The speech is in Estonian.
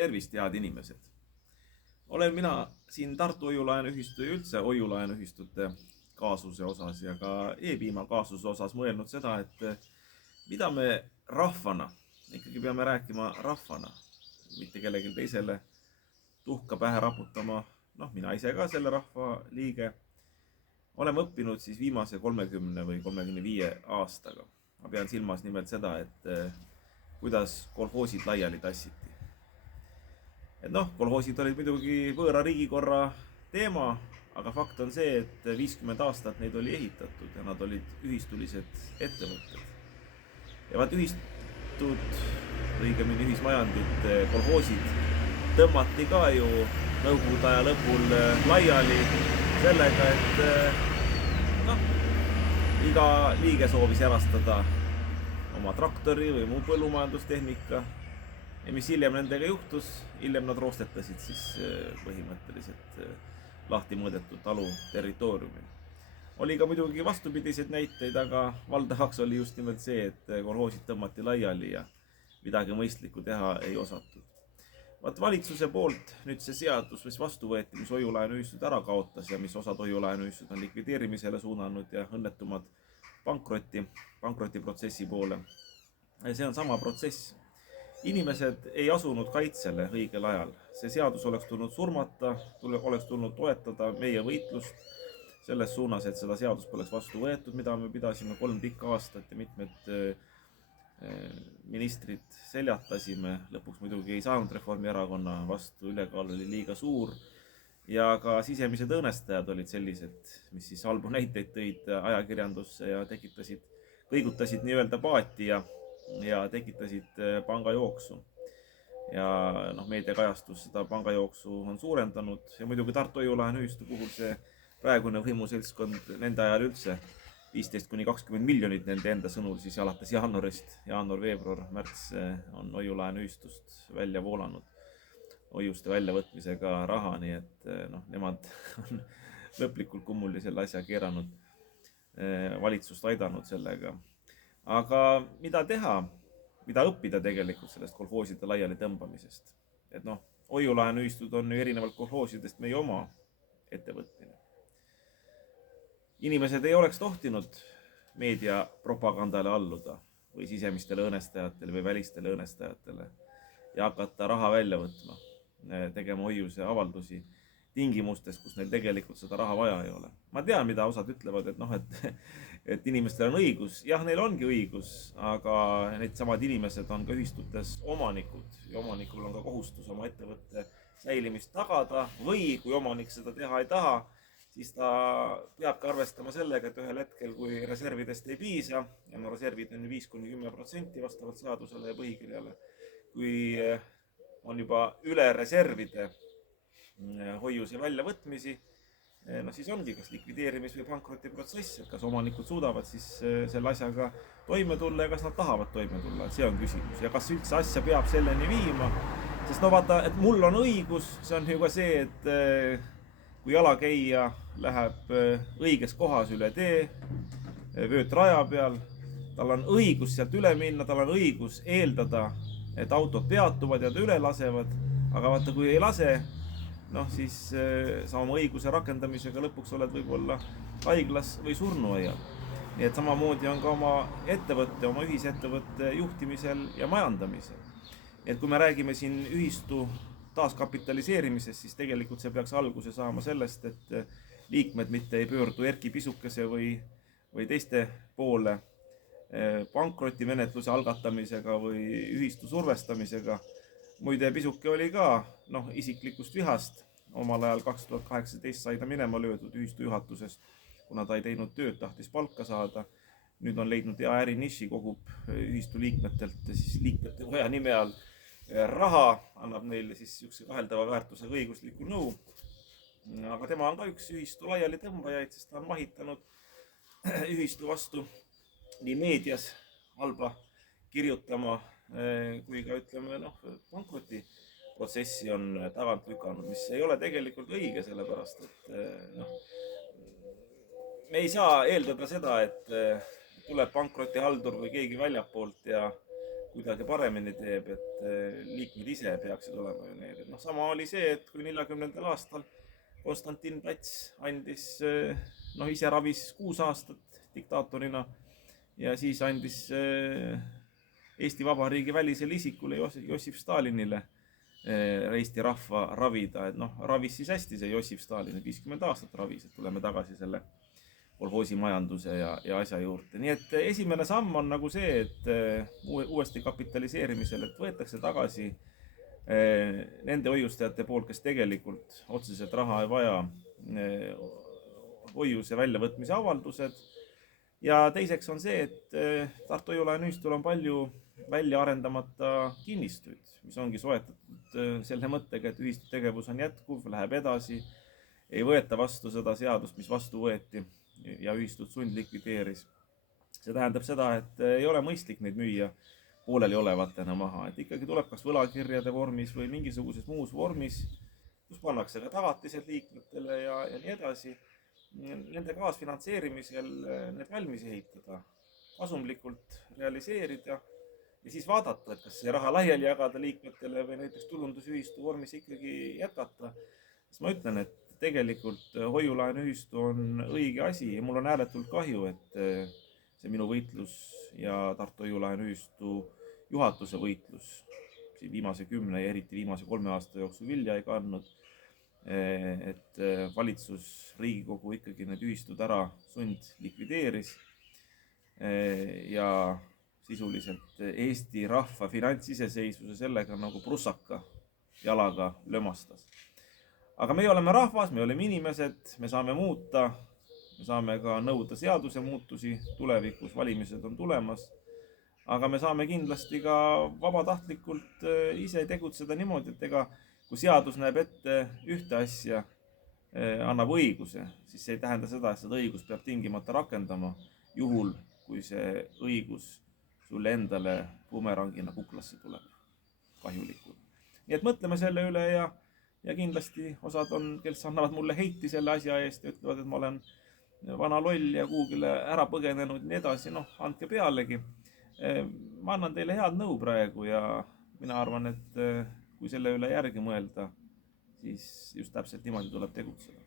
Tervist, head inimesed! Olen mina siin Tartu hoiulaenuühistu ja üldse hoiulaenuühistute kaasuse osas ja ka e-piima kaasuse osas mõelnud seda, et mida me rahvana, ikkagi peame rääkima rahvana, mitte kellelgi teisele tuhka pähe raputama. Mina ise ka selle rahva liige. Oleme õppinud siis viimase 30 või 35 aastaga. Ma pean silmas nimelt seda, et kuidas kolhoosid laiali tassiti. Kolhoosid olid muidugi võõra riigikorra teema, aga fakt on see, et 50 aastat neid oli ehitatud ja nad olid ühistulised ettevõtted. Ja vaat ühistud, õigemini ühismajandid, kolhoosid tõmmati ka ju nõukogude aja lõpul laiali sellega, et iga liige soovis erastada oma traktori või muu põllumajandustehnika. Ja mis hiljem nendega juhtus, hiljem nad roostetasid siis põhimõtteliselt lahti mõõdetud talu territooriumi. Oli ka muidugi vastupidiseid näiteid, aga valdavaks oli just nimelt see, et kolhoosid tõmmati laiali ja midagi mõistlikku teha ei osatud. Vaat valitsuse poolt nüüd see seadus, mis vastu võeti, mis hoiulaenuühistud ära kaotas ja mis osad hoiulaenuühistud on likvideerimisele suunanud ja õnnetumad pankrotiprotsessi poole. See on sama protsess. Inimesed ei asunud kaitsele õigel ajal. See seadus oleks tulnud surmata, oleks tulnud toetada meie võitlust selles suunas, et seda seadus poleks vastu võetud, mida me pidasime 3 pikka aastat ja mitmed ministrid seljatasime. Lõpuks muidugi ei saanud Reformierakonna vastu, ülekaal oli liiga suur ja ka sisemised õõnestajad olid sellised, mis siis halbu näiteid tõid ajakirjandusse ja kõigutasid nii-öelda paati ja tekitasid pangajooksu. Ja meediakajastus seda pangajooksu on suurendanud ja muidugi Tartu hoiulaenuühistu puhul see praegune võimuseltskond nende ajal üldse 15–20 miljonit nende enda sõnul siis alates jaanuarist, jaanuar, veebruar, märts on hoiulaenuühistust välja voolanud hoiuste väljavõtmisega raha, nii et nemad on lõplikult kummuli selle asja keeranud, valitsust aidanud sellega. Aga mida teha, mida õppida tegelikult sellest kolhooside laiali tõmbamisest? Et hoiulaenuühistud on ju erinevalt kolhoosidest meie oma ettevõtmine. Inimesed ei oleks tohtinud meediapropagandale alluda või sisemistele õõnestajatele või välistele õõnestajatele ja hakata raha välja võtma, tegema hoiuse avaldusi tingimustes, kus neil tegelikult seda raha vaja ei ole. Ma tean, mida osad ütlevad, et inimestel on õigus. Jah, neil ongi õigus, aga need samad inimesed on ka ühistutes omanikud ja omanikul on ka kohustus oma ettevõtte säilimist tagada või kui omanik seda teha ei taha, siis ta peabki arvestama sellega, et ühel hetkel, kui reservidest ei piisa, ja reservid on 5–10% vastavalt seadusele ja põhikirjale, kui on juba üle reservide hoiuse väljavõtmisi, siis ongi kas likvideerimis- või pankrotiprotsess, et kas omanikud suudavad siis selle asjaga toime tulla ja kas nad tahavad toime tulla, et see on küsimus. Ja kas üldse asja peab selleni viima, sest vaata, et mul on õigus, see on ju ka see, et kui jalakäija läheb õiges kohas üle tee, vöötraja peal, tal on õigus sealt üle minna, tal on õigus eeldada, et autod peatuvad ja ta üle lasevad, aga vaata, kui ei lase, siis sa oma õiguse rakendamisega lõpuks oled võib-olla haiglas või surnuaial. Nii et samamoodi on ka oma ettevõtte, oma ühisettevõtte juhtimisel ja majandamisel. Et kui me räägime siin ühistu taaskapitaliseerimisest, siis tegelikult see peaks alguse saama sellest, et liikmed mitte ei pöördu Erki Pisukese või teiste poole pankrotimenetluse algatamisega või ühistu survestamisega. Muide, Pisuke oli ka isiklikust vihast. Omal ajal 2018 sai ta minema löödud ühistu juhatusest, kuna ta ei teinud tööd, tahtis palka saada. Nüüd on leidnud hea äriniši, kogub ühistu liikmetelt siis liikmete koja nime all raha, annab neile siis üks kaheldava väärtusega õiguslikku nõu. Aga tema on ka üks ühistu laiali tõmbajaid, sest ta on mahitanud ühistu vastu nii meedias halba kirjutama kui ka pankrotiprotsessi on tagant lükanud, mis ei ole tegelikult õige, sellepärast, et me ei saa eeldada seda, et tuleb pankrotihaldur või keegi väljapoolt ja kuidagi paremini teeb, et liikmed ise peaksid olema pioneerid. Noh, sama oli see, et kui 40. aastal Konstantin Päts andis, noh, ise ravis 6 aastat diktaatorina ja siis andis Eesti Vabariigi välisele isikule Jossif Stalinile Eesti rahva ravida, et noh, ravis siis hästi see Jossif Stalin, 50 aastat ravis, et tuleme tagasi selle kolhoosimajanduse ja asja juurde. Nii et esimene samm on nagu see, et uuesti kapitaliseerimisel, et võetakse tagasi nende hoiustajate poolt, kes tegelikult otseselt raha ei vaja, hoiuse väljavõtmise avaldused. Ja teiseks on see, et Tartu Hoiu-laenuühistul on palju välja arendamata kinnistuid, mis ongi soetatud selle mõttega, et ühistu tegevus on jätkuv, läheb edasi, ei võeta vastu seda seadust, mis vastu võeti ja ühistud sundlikvideeris. See tähendab seda, et ei ole mõistlik neid müüa pooleli olevatena maha, et ikkagi tuleb kas võlakirjade vormis või mingisuguses muus vormis, kus pannakse ka tagatised liikmetele ja nii edasi. Nende kaasfinantseerimisel need valmis ehitada, kasumlikult realiseerida ja siis vaadata, et kas see raha laiali jagada liikmetele või näiteks tulundusühistu vormis ikkagi jätkata. Siis ma ütlen, et tegelikult hoiu-laenuühistu on õige asi ja mul on ääretult kahju, et see minu võitlus ja Tartu Hoiu-laenuühistu juhatuse võitlus viimase 10 ja eriti viimase 3 aasta jooksul vilja ei kandnud. Et valitsus, Riigikogu ikkagi need ühistud ära sundlikvideeris ja sisuliselt Eesti rahva finantsiseseisvuse sellega nagu prussaka jalaga lömastas. Aga meie oleme rahvas, me oleme inimesed, me saame muuta, me saame ka nõuda seaduse muutusi tulevikus, valimised on tulemas. Aga me saame kindlasti ka vabatahtlikult ise tegutseda niimoodi, et ega kui seadus näeb ette ühte asja, annab õiguse, siis see ei tähenda seda, et seda õigust peab tingimata rakendama, juhul kui see õigus sulle endale bumerangina kuklasse tuleb kahjulikult. Nii et mõtleme selle üle ja kindlasti osad on, kes annavad mulle heiti selle asja eest ja ütlevad, et ma olen vana loll ja kuhugile ära põgenenud ja nii edasi, noh, andke pealegi. Ma annan teile head nõu praegu ja mina arvan, et kui selle üle järgi mõelda, siis just täpselt niimoodi tuleb tegutseda.